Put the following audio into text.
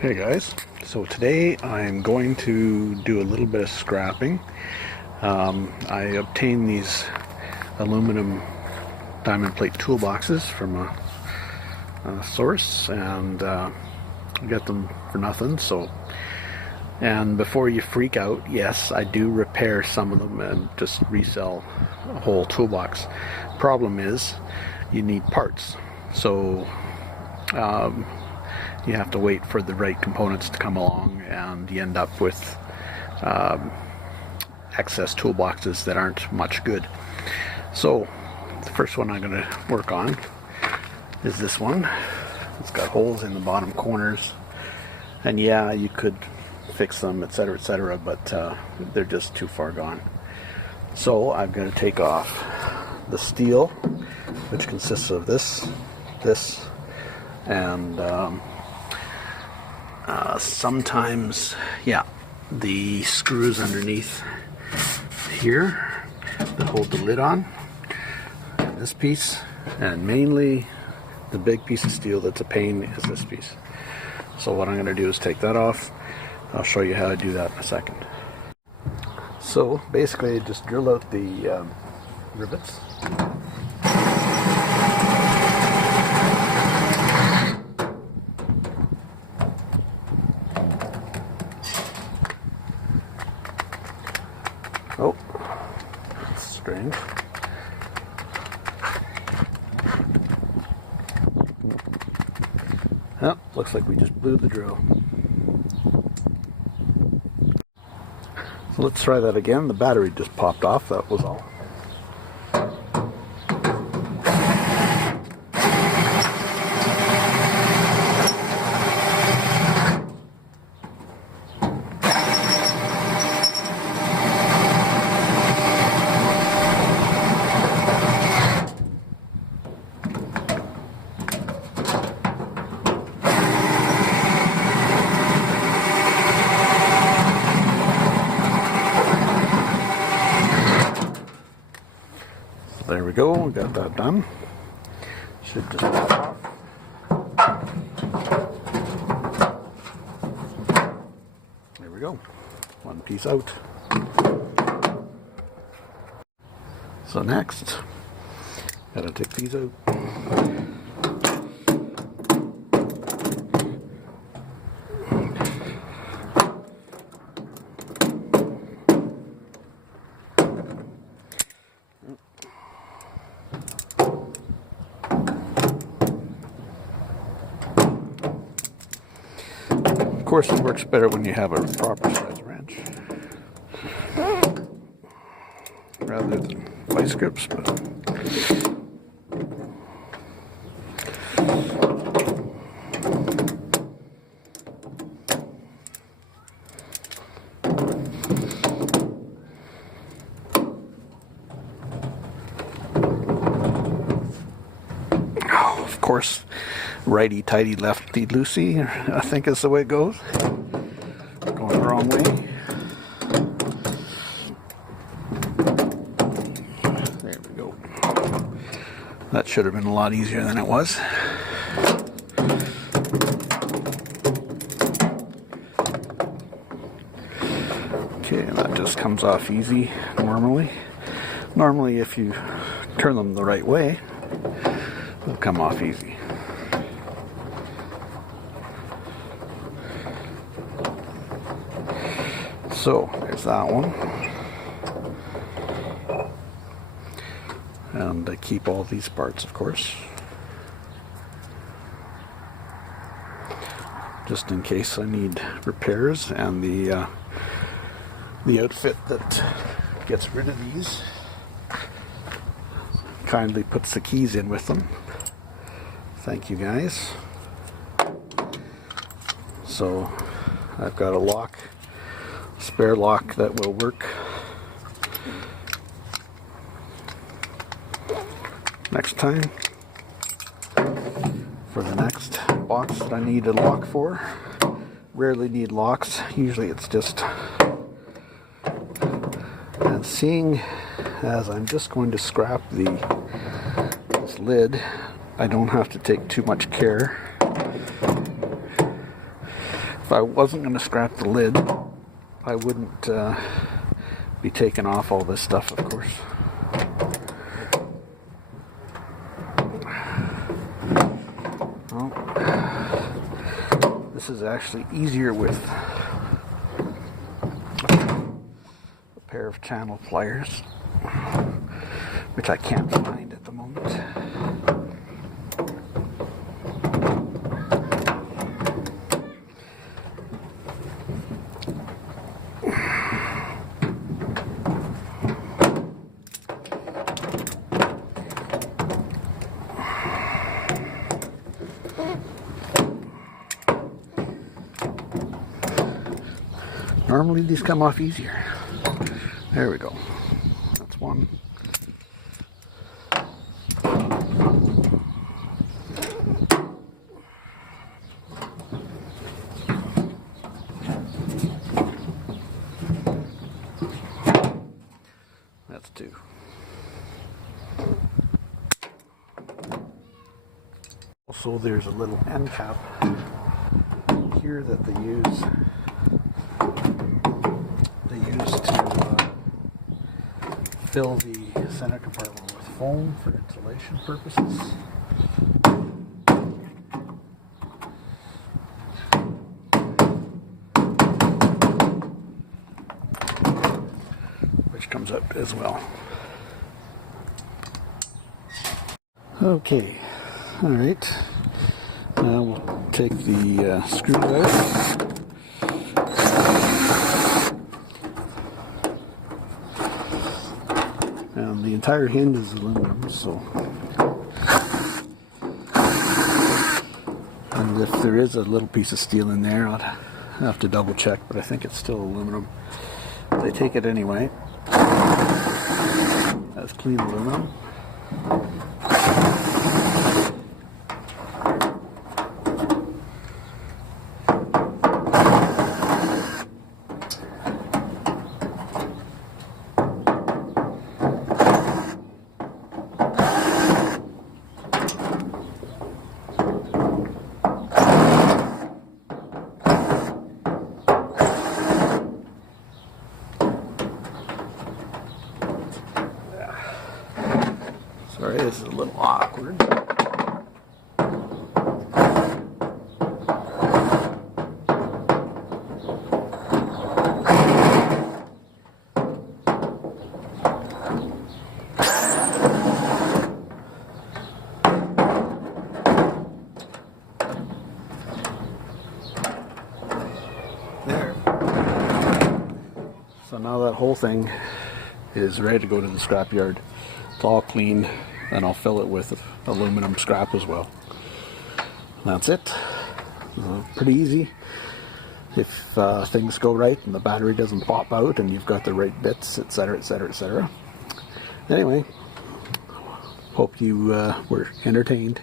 Hey guys, so today I'm going to do a little bit of scrapping. I obtained these aluminum diamond plate toolboxes from a source, and I got them for nothing. And before you freak out, yes, I do repair some of them and just resell a whole toolbox. Problem is, you need parts. So you have to wait for the right components to come along, and you end up with excess toolboxes that aren't much good. So the first one I'm going to work on is this one. It's got holes in the bottom corners, and yeah, you could fix them, etc., but they're just too far gone. So I'm going to take off the steel, which consists of this, and sometimes, yeah, the screws underneath here that hold the lid on, this piece, and mainly the big piece of steel that's a pain is this piece. So what I'm going to do is take that off. I'll show you how to do that in a second. So basically just drill out the rivets. Oh, that's strange. Oh, looks like we just blew the drill. So let's try that again. The battery just popped off, that was all. There we go, we got that done. Should just pop off. There we go, one piece out. So next, gotta take these out. Of course, it works better when you have a proper size wrench rather than vice grips, but of course, righty-tighty, lefty-loosey, I think is the way it goes. Going the wrong way. There we go. That should have been a lot easier than it was. Okay, that just comes off easy normally. Normally, if you turn them the right way, they'll come off easy. So there's that one, and I keep all these parts, of course, just in case I need repairs. And the outfit that gets rid of these kindly puts the keys in with them. Thank you guys. So I've got a lock, spare lock that will work. Next time, for the next box that I need a lock for. Rarely need locks, usually it's just, and seeing as I'm just going to scrap this lid, I don't have to take too much care. if I wasn't going to scrap the lid, I wouldn't be taking off all this stuff, of course. Well, this is actually easier with a pair of channel pliers, which I can't find at the moment. Normally these come off easier. There we go. That's one. That's two. Also, there's a little end cap here that they use to fill the center compartment with foam for insulation purposes. Which comes up as well. Okay, all right. Now we'll take the screws out. And the entire hinge is aluminum, so. And if there is a little piece of steel in there, I'd have to double check, but I think it's still aluminum. They take it anyway. That's clean aluminum. Sorry, this is a little awkward. There. So now that whole thing is ready to go to the scrapyard. It's all clean, and I'll fill it with aluminum scrap as well. That's it. Pretty easy. If things go right and the battery doesn't pop out and you've got the right bits, etc., etc., etc. Anyway, hope you were entertained.